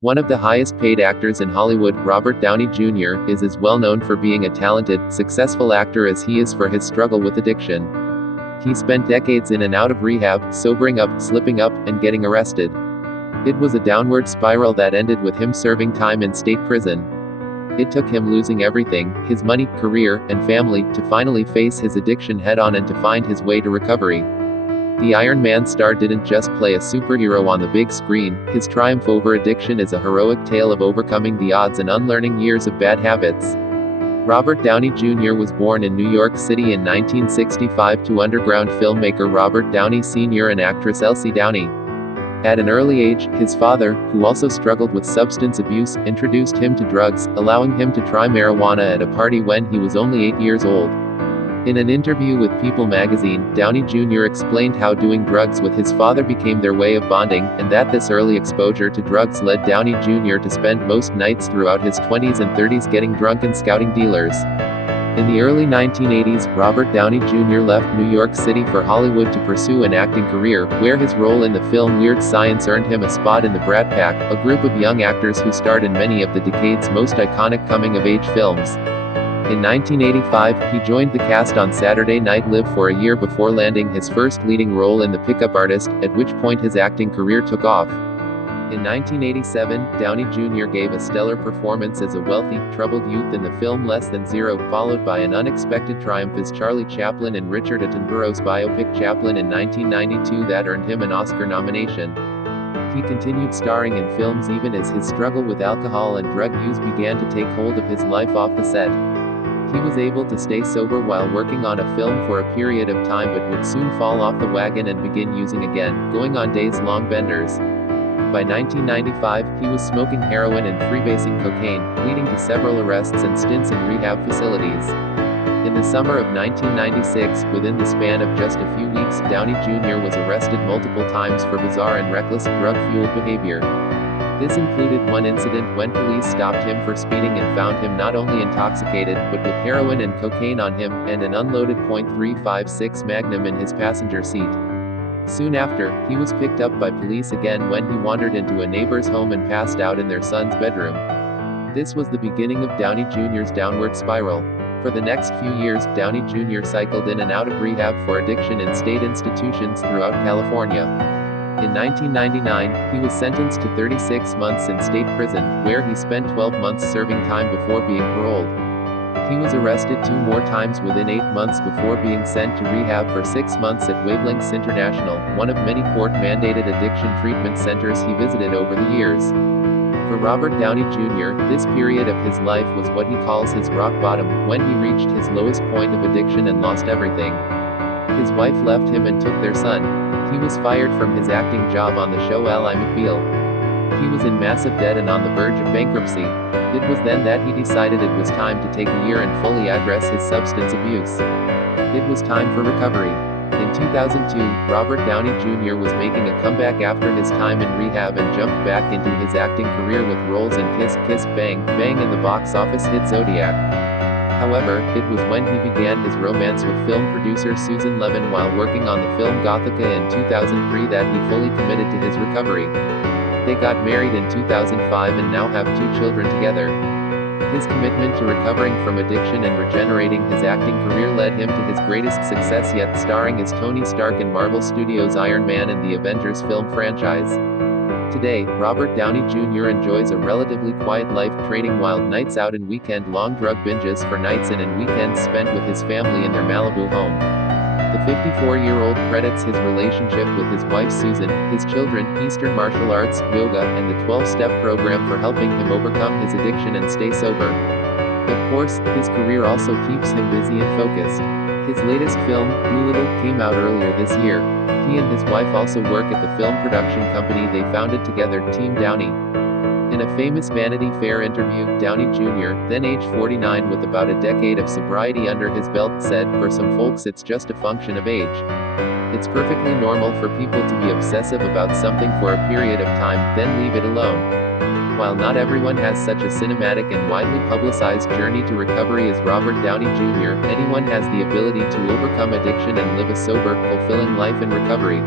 One of the highest paid actors in Hollywood, Robert Downey Jr., is as well known for being a talented, successful actor as he is for his struggle with addiction. He spent decades in and out of rehab, sobering up, slipping up, and getting arrested. It was a downward spiral that ended with him serving time in state prison. It took him losing everything, his money, career, and family, to finally face his addiction head-on and to find his way to recovery. The IronMan star didn't just play a superhero on the big screen, his triumph over addiction is a heroic tale of overcoming the odds and unlearning years of bad habits. Robert Downey Jr. was born in New York City in 1965 to underground filmmaker Robert Downey Sr. and actress Elsie Downey. At an early age, his father, who also struggled with substance abuse, introduced him to drugs, allowing him to try marijuana at a party when he was only 8 years old. In an interview with People magazine, Downey Jr. explained how doing drugs with his father became their way of bonding, and that this early exposure to drugs led Downey Jr. to spend most nights throughout his 20s and 30s getting drunk and scouting dealers. In the early 1980s, Robert Downey Jr. left New York City for Hollywood to pursue an acting career, where his role in the film Weird Science earned him a spot in the Brat Pack, a group of young actors who starred in many of the decade's most iconic coming-of-age films. In 1985, he joined the cast on Saturday Night Live for a year before landing his first leading role in The Pickup Artist, at which point his acting career took off. In 1987, Downey Jr. gave a stellar performance as a wealthy, troubled youth in the film Less Than Zero, followed by an unexpected triumph as Charlie Chaplin in Richard Attenborough's biopic Chaplin in 1992 that earned him an Oscar nomination. He continued starring in films even as his struggle with alcohol and drug use began to take hold of his life off the set. He was able to stay sober while working on a film for a period of time but would soon fall off the wagon and begin using again, going on days-long benders. By 1995, he was smoking heroin and freebasing cocaine, leading to several arrests and stints in rehab facilities. In the summer of 1996, within the span of just a few weeks, Downey Jr. was arrested multiple times for bizarre and reckless, drug-fueled behavior. This included one incident when police stopped him for speeding and found him not only intoxicated, but with heroin and cocaine on him, and an unloaded .356 Magnum in his passenger seat. Soon after, he was picked up by police again when he wandered into a neighbor's home and passed out in their son's bedroom. This was the beginning of Downey Jr.'s downward spiral. For the next few years, Downey Jr. cycled in and out of rehab for addiction in state institutions throughout California. In 1999, he was sentenced to 36 months in state prison, where he spent 12 months serving time before being paroled. He was arrested 2 more times within 8 months before being sent to rehab for 6 months at Wavelengths International, one of many court-mandated addiction treatment centers he visited over the years. For Robert Downey Jr., this period of his life was what he calls his rock bottom, when he reached his lowest point of addiction and lost everything. His wife left him and took their son. He was fired from his acting job on the show Ally McBeal. He was in massive debt and on the verge of bankruptcy. It was then that he decided it was time to take a year and fully address his substance abuse. It was time for recovery. In 2002, Robert Downey Jr. was making a comeback after his time in rehab and jumped back into his acting career with roles in Kiss Kiss Bang Bang and the box office hit Zodiac. However, it was when he began his romance with film producer Susan Levin while working on the film Gothica in 2003 that he fully committed to his recovery. They got married in 2005 and now have 2 children together. His commitment to recovering from addiction and regenerating his acting career led him to his greatest success yet, starring as Tony Stark in Marvel Studios' Iron Man and the Avengers film franchise. Today, Robert Downey Jr. enjoys a relatively quiet life, trading wild nights out and weekend-long drug binges for nights in and weekends spent with his family in their Malibu home. The 54-year-old credits his relationship with his wife Susan, his children, Eastern martial arts, yoga, and the 12-step program for helping him overcome his addiction and stay sober. Of course, his career also keeps him busy and focused. His latest film, Doolittle, came out earlier this year. He and his wife also work at the film production company they founded together, Team Downey. In a famous Vanity Fair interview, Downey Jr., then age 49 with about a decade of sobriety under his belt, said, "For some folks it's just a function of age. It's perfectly normal for people to be obsessive about something for a period of time, then leave it alone." While not everyone has such a cinematic and widely publicized journey to recovery as Robert Downey Jr., anyone has the ability to overcome addiction and live a sober, fulfilling life in recovery.